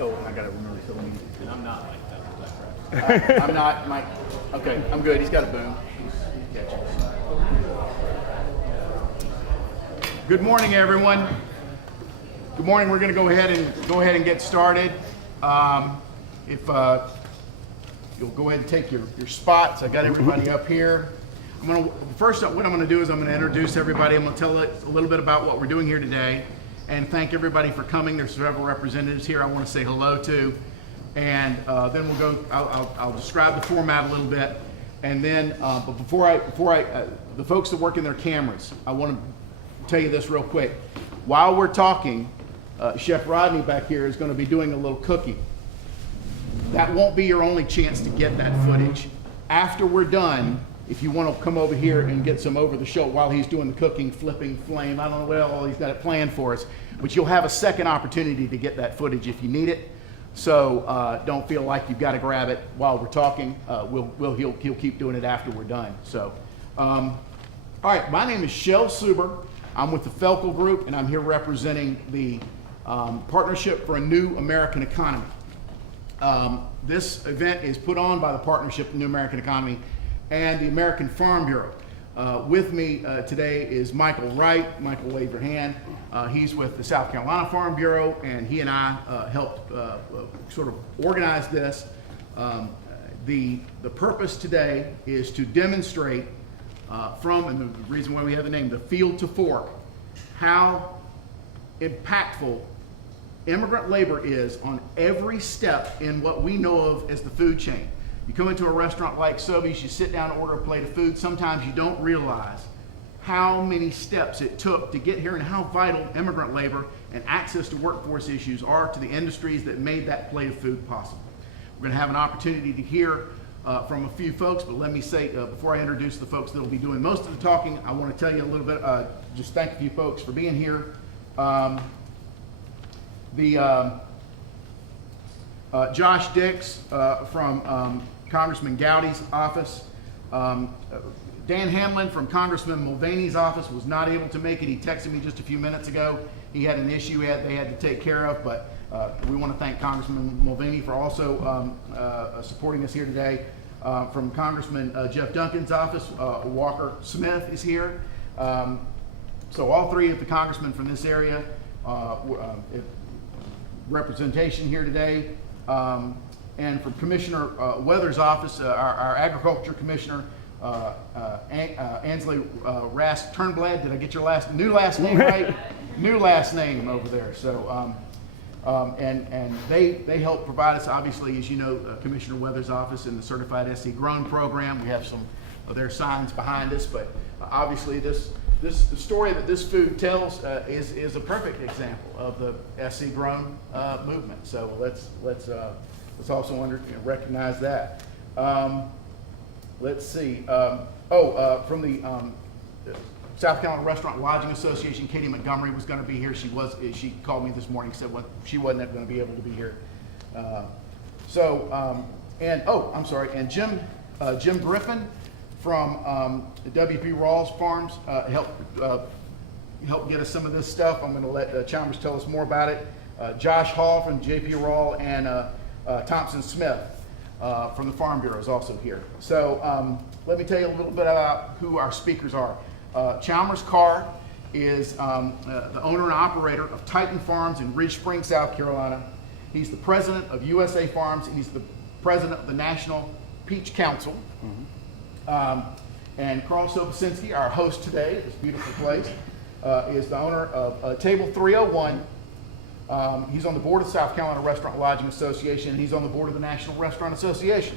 Oh, I gotta remember to me. And I'm not like that. Is that correct? I'm not, Mike. Okay, I'm good. He's got a boom. Gotcha. Good morning, everyone. Good morning. We're going to go ahead and get started. If you'll go ahead and take your spots, I got everybody up here. First, what I'm going to do is I'm going to introduce everybody. I'm going to tell a little bit about what we're doing here today, and thank everybody for coming. There's several representatives here I want to say hello to, and then we'll go. I'll describe the format a little bit, and then but before I the folks that work in their cameras, I want to tell you this real quick. While we're talking, Chef Rodney back here is going to be doing a little cooking. That won't be your only chance to get that footage. After we're done, if you want to come over here and get some over the shoulder while he's doing the cooking, flipping flame, I don't know what all he's got it planned for us, but you'll have a second opportunity to get that footage if you need it. So don't feel like you've got to grab it while we're talking. He'll keep doing it after we're done. So, all right, my name is Shel Suber. I'm with the Felkel Group, and I'm here representing the Partnership for a New American Economy. This event is put on by the Partnership for the New American Economy and the American Farm Bureau. With me today is Michael Wright. Michael, wave your hand. He's with the South Carolina Farm Bureau, and he and I helped sort of organize this. The purpose today is to demonstrate and the reason why we have the name, the Field to Fork, how impactful immigrant labor is on every step in what we know of as the food chain. You come into a restaurant like Sobeys, you sit down and order a plate of food. Sometimes you don't realize how many steps it took to get here and how vital immigrant labor and access to workforce issues are to the industries that made that plate of food possible. We're going to have an opportunity to hear from a few folks, but let me say, before I introduce the folks that will be doing most of the talking, I want to tell you a little bit, just thank a few folks for being here. Josh Dix from Congressman Gowdy's office. Dan Hamlin from Congressman Mulvaney's office was not able to make it. He texted me just a few minutes ago. He had an issue they had to take care of, but we want to thank Congressman Mulvaney for also supporting us here today. From Congressman Jeff Duncan's office, Walker Smith is here. So all three of the congressmen from this area, representation here today. And from Commissioner Weathers' office, our Agriculture Commissioner, Ansley Rask Turnblad. Did I get your new last name right? New last name over there. So, and they help provide us, obviously, as you know, Commissioner Weathers' office and the Certified SC Grown program. We have some of their signs behind us, but obviously the story that this food tells is a perfect example of the SC Grown movement. So let's also recognize that. Let's see. From the South Carolina Restaurant Lodging Association, Katie Montgomery was going to be here. She called me this morning, said she wasn't going to be able to be here. I'm sorry. And Jim Griffin from W.P. Rawls Farms helped get us some of this stuff. I'm going to let Chalmers tell us more about it. Josh Hall from J.P. Rawls and Thompson Smith from the Farm Bureau is also here. So let me tell you a little bit about who our speakers are. Chalmers Carr is the owner and operator of Titan Farms in Ridge Spring, South Carolina. He's the president of USA Farms. He's the president of the National Peach Council. And Carl Sobocinski, our host today at this beautiful place, is the owner of Table 301. He's on the board of the South Carolina Restaurant Lodging Association, and he's on the board of the National Restaurant Association.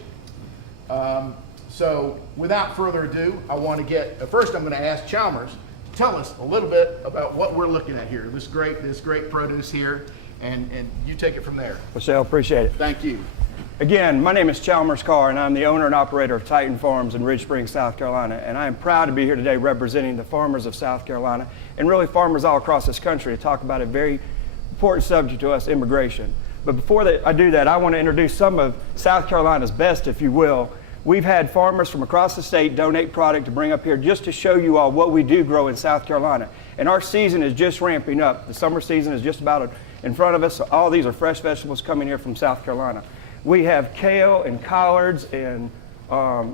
So without further ado, I want to first I'm going to ask Chalmers to tell us a little bit about what we're looking at here, this great produce here, and you take it from there. Well, Shel, appreciate it. Thank you. Again, my name is Chalmers Carr, and I'm the owner and operator of Titan Farms in Ridge Spring, South Carolina, and I am proud to be here today representing the farmers of South Carolina, and really farmers all across this country, to talk about a very important subject to us, immigration. But before I do that, I want to introduce some of South Carolina's best, if you will. We've had farmers from across the state donate product to bring up here just to show you all what we do grow in South Carolina. And our season is just ramping up. The summer season is just about in front of us. All these are fresh vegetables coming here from South Carolina. We have kale and collards and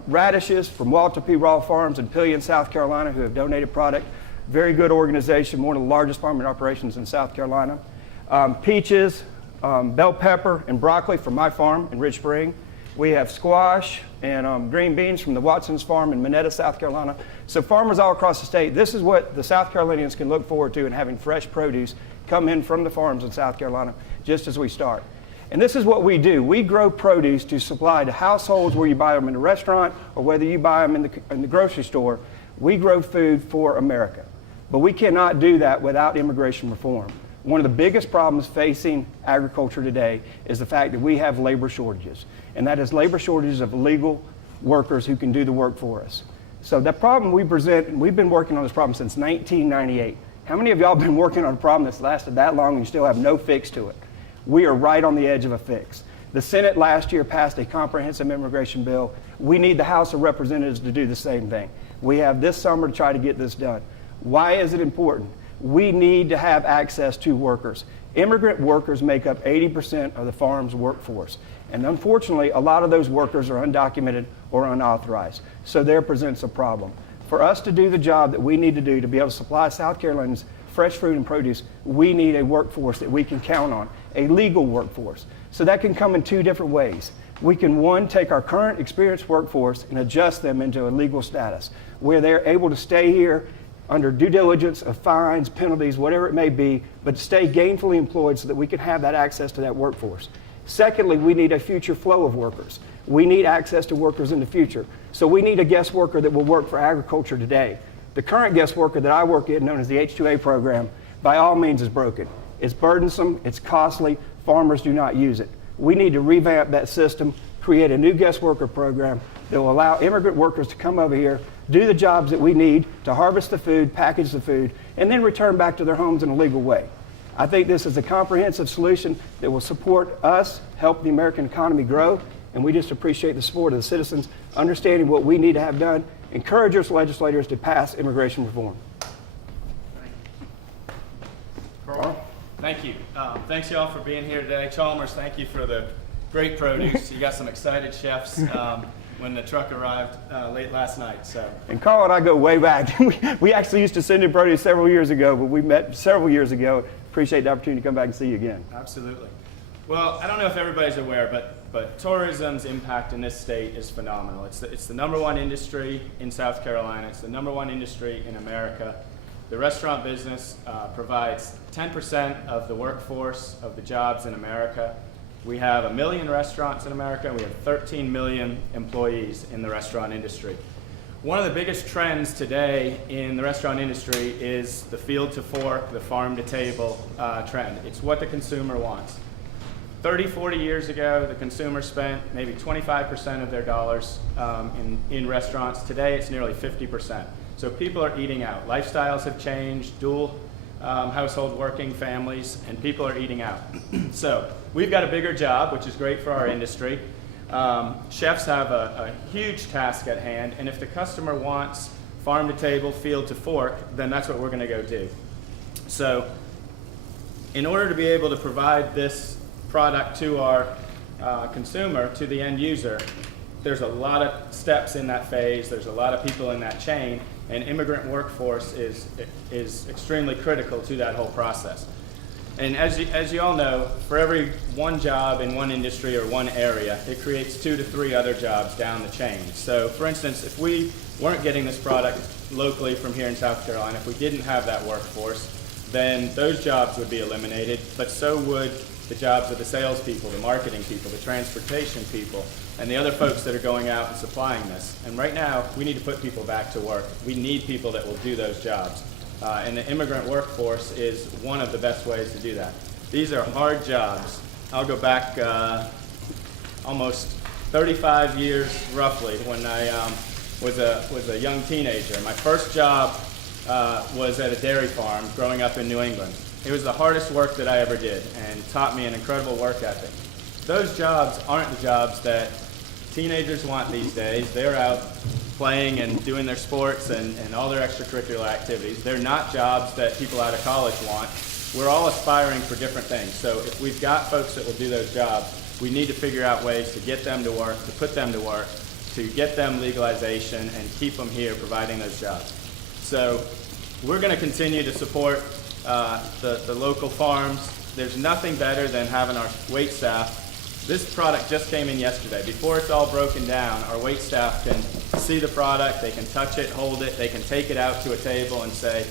radishes from Walter P. Raw Farms in Pillion, South Carolina, who have donated product. Very good organization, one of the largest farming operations in South Carolina. Peaches, bell pepper, and broccoli from my farm in Ridge Spring. We have squash and green beans from the Watson's farm in Monetta, South Carolina. So farmers all across the state, this is what the South Carolinians can look forward to in having fresh produce come in from the farms in South Carolina just as we start. And this is what we do. We grow produce to supply to households where you buy them in a restaurant or whether you buy them in the grocery store. We grow food for America. But we cannot do that without immigration reform. One of the biggest problems facing agriculture today is the fact that we have labor shortages. And that is labor shortages of legal workers who can do the work for us. So the problem we present, and we've been working on this problem since 1998. How many of y'all been working on a problem that's lasted that long and you still have no fix to it? We are right on the edge of a fix. The Senate last year passed a comprehensive immigration bill. We need the House of Representatives to do the same thing. We have this summer to try to get this done. Why is it important? We need to have access to workers. Immigrant workers make up 80% of the farm's workforce. And unfortunately, a lot of those workers are undocumented or unauthorized. So there presents a problem. For us to do the job that we need to do to be able to supply South Carolinians fresh fruit and produce, we need a workforce that we can count on, a legal workforce. So that can come in two different ways. We can, one, take our current experienced workforce and adjust them into a legal status where they're able to stay here under due diligence of fines, penalties, whatever it may be, but stay gainfully employed so that we can have that access to that workforce. Secondly, we need a future flow of workers. We need access to workers in the future. So we need a guest worker that will work for agriculture today. The current guest worker that I work in, known as the H-2A program, by all means is broken. It's burdensome, it's costly, farmers do not use it. We need to revamp that system, create a new guest worker program that will allow immigrant workers to come over here, do the jobs that we need to harvest the food, package the food, and then return back to their homes in a legal way. I think this is a comprehensive solution that will support us, help the American economy grow, and we just appreciate the support of the citizens, understanding what we need to have done, encourage us legislators to pass immigration reform. Carl? Thank you. Thanks y'all for being here today. Chalmers, thank you for the great produce. You got some excited chefs when the truck arrived late last night. So. And Carl and I go way back. We actually used to send in produce several years ago, but we met several years ago. Appreciate the opportunity to come back and see you again. Absolutely. Well, I don't know if everybody's aware, but tourism's impact in this state is phenomenal. It's the number one industry in South Carolina. It's the number one industry in America. The restaurant business provides 10% of the workforce of the jobs in America. We have 1 million restaurants in America. We have 13 million employees in the restaurant industry. One of the biggest trends today in the restaurant industry is the field to fork, the farm to table trend. It's what the consumer wants. 30, 40 years ago, the consumer spent maybe 25% of their dollars in restaurants. Today, it's nearly 50%. So people are eating out. Lifestyles have changed, dual household working families, and people are eating out. So we've got a bigger job, which is great for our industry. Chefs have a huge task at hand, and if the customer wants farm to table, field to fork, then that's what we're going to go do. So in order to be able to provide this product to our consumer, to the end user, there's a lot of steps in that phase, there's a lot of people in that chain, and immigrant workforce is extremely critical to that whole process. And as you all know, for every one job in one industry or one area, it creates 2 to 3 other jobs down the chain. So for instance, if we weren't getting this product locally from here in South Carolina, if we didn't have that workforce, then those jobs would be eliminated, but so would the jobs of the salespeople, the marketing people, the transportation people, and the other folks that are going out and supplying this. And right now, we need to put people back to work. We need people that will do those jobs. And the immigrant workforce is one of the best ways to do that. These are hard jobs. I'll go back almost 35 years, roughly, when I was a young teenager. My first job was at a dairy farm growing up in New England. It was the hardest work that I ever did and taught me an incredible work ethic. Those jobs aren't the jobs that teenagers want these days. They're out playing and doing their sports and all their extracurricular activities. They're not jobs that people out of college want. we're all aspiring for different things. So if we've got folks that will do those jobs, we need to figure out ways to get them to work, to put them to work, to get them legalization and keep them here providing those jobs. So we're going to continue to support the local farms. There's nothing better than having our wait staff. This product just came in yesterday. Before it's all broken down, our wait staff can see the product, they can touch it, hold it, they can take it out to a table and say,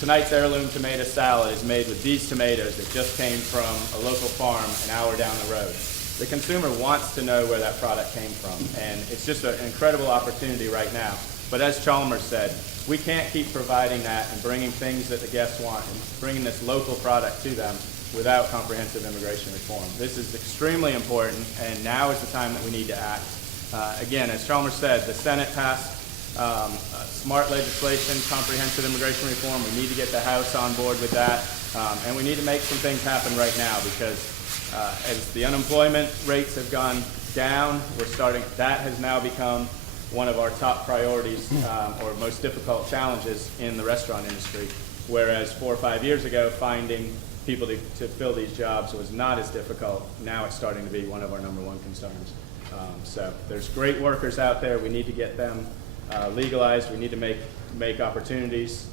tonight's heirloom tomato salad is made with these tomatoes that just came from a local farm an hour down the road. The consumer wants to know where that product came from, and it's just an incredible opportunity right now. But as Chalmers said, we can't keep providing that and bringing things that the guests want and bringing this local product to them without comprehensive immigration reform. This is extremely important, and now is the time that we need to act. Again, as Chalmers said, the Senate passed smart legislation, comprehensive immigration reform. We need to get the House on board with that, and we need to make some things happen right now because as the unemployment rates have gone down, that has now become one of our top priorities or most difficult challenges in the restaurant industry, whereas 4 or 5 years ago, finding people to fill these jobs was not as difficult. Now it's starting to be one of our #1 concerns. So there's great workers out there. We need to get them legalized. We need to make opportunities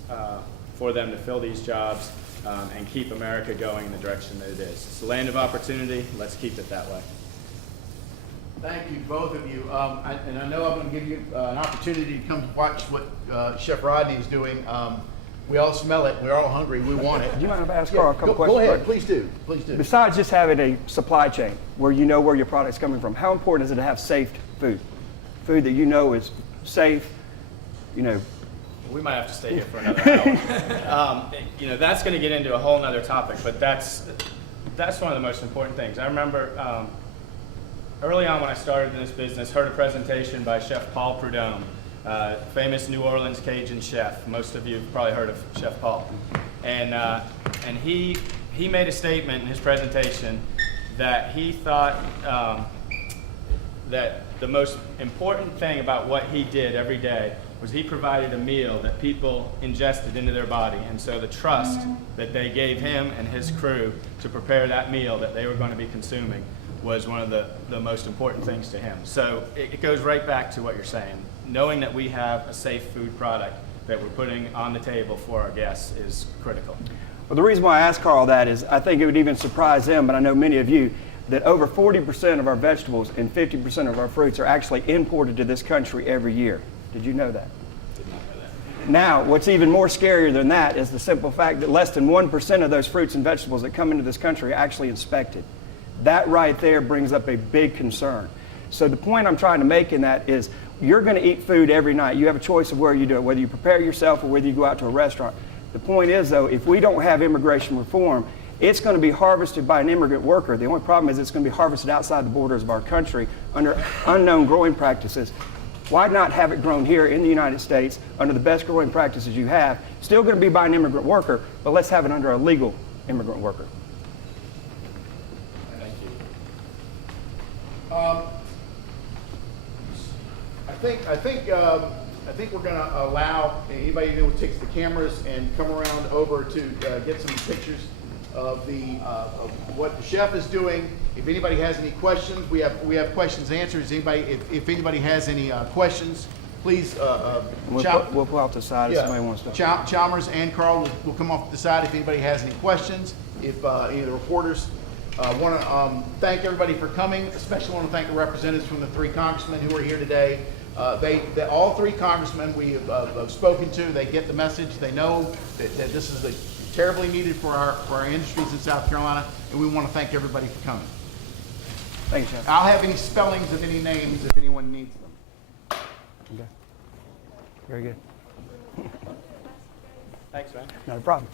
for them to fill these jobs and keep America going in the direction that it is. It's a land of opportunity. Let's keep it that way. Thank you, both of you. And I know I'm going to give you an opportunity to come watch what Chef Rodney is doing. We all smell it. We're all hungry. We want it. Do you mind if I ask Carl a couple questions? Go ahead. Please do. Please do. Besides just having a supply chain where you know where your product's coming from, how important is it to have safe food? Food that you know is safe, We might have to stay here for another hour. That's going to get into a whole other topic, but that's one of the most important things. I remember early on when I started in this business, heard a presentation by Chef Paul Prudhomme, famous New Orleans Cajun chef. Most of you have probably heard of Chef Paul. And he made a statement in his presentation that he thought that the most important thing about what he did every day was he provided a meal that people ingested into their body. And so the trust that they gave him and his crew to prepare that meal that they were going to be consuming was one of the most important things to him. So it goes right back to what you're saying. Knowing that we have a safe food product that we're putting on the table for our guests is critical. Well, the reason why I asked Carl that is I think it would even surprise him, but I know many of you, that over 40% of our vegetables and 50% of our fruits are actually imported to this country every year. Did you know that? Did not know that. Now, what's even more scarier than that is the simple fact that less than 1% of those fruits and vegetables that come into this country are actually inspected. That right there brings up a big concern. So the point I'm trying to make in that is you're going to eat food every night. You have a choice of where you do it, whether you prepare it yourself or whether you go out to a restaurant. The point is, though, if we don't have immigration reform, it's going to be harvested by an immigrant worker. The only problem is it's going to be harvested outside the borders of our country under unknown growing practices. Why not have it grown here in the United States under the best growing practices you have? Still going to be by an immigrant worker, but let's have it under a legal immigrant worker. Thank you. I think we're going to allow anybody who takes the cameras and come around over to get some pictures of what the chef is doing. If anybody has any questions, we have questions and answers. If anybody has any questions, please. We'll pull out the side if somebody wants to. Chalmers and Carl will come off the side if anybody has any questions. If any of the reporters want to thank everybody for coming. Especially want to thank the representatives from the 3 congressmen who are here today. All 3 congressmen we have spoken to. They get the message. They know that this is terribly needed for our industries in South Carolina, and we want to thank everybody for coming. Thanks, Jeff. I'll have any spellings of any names if anyone needs them. Okay. Very good. Thanks, man. No problem.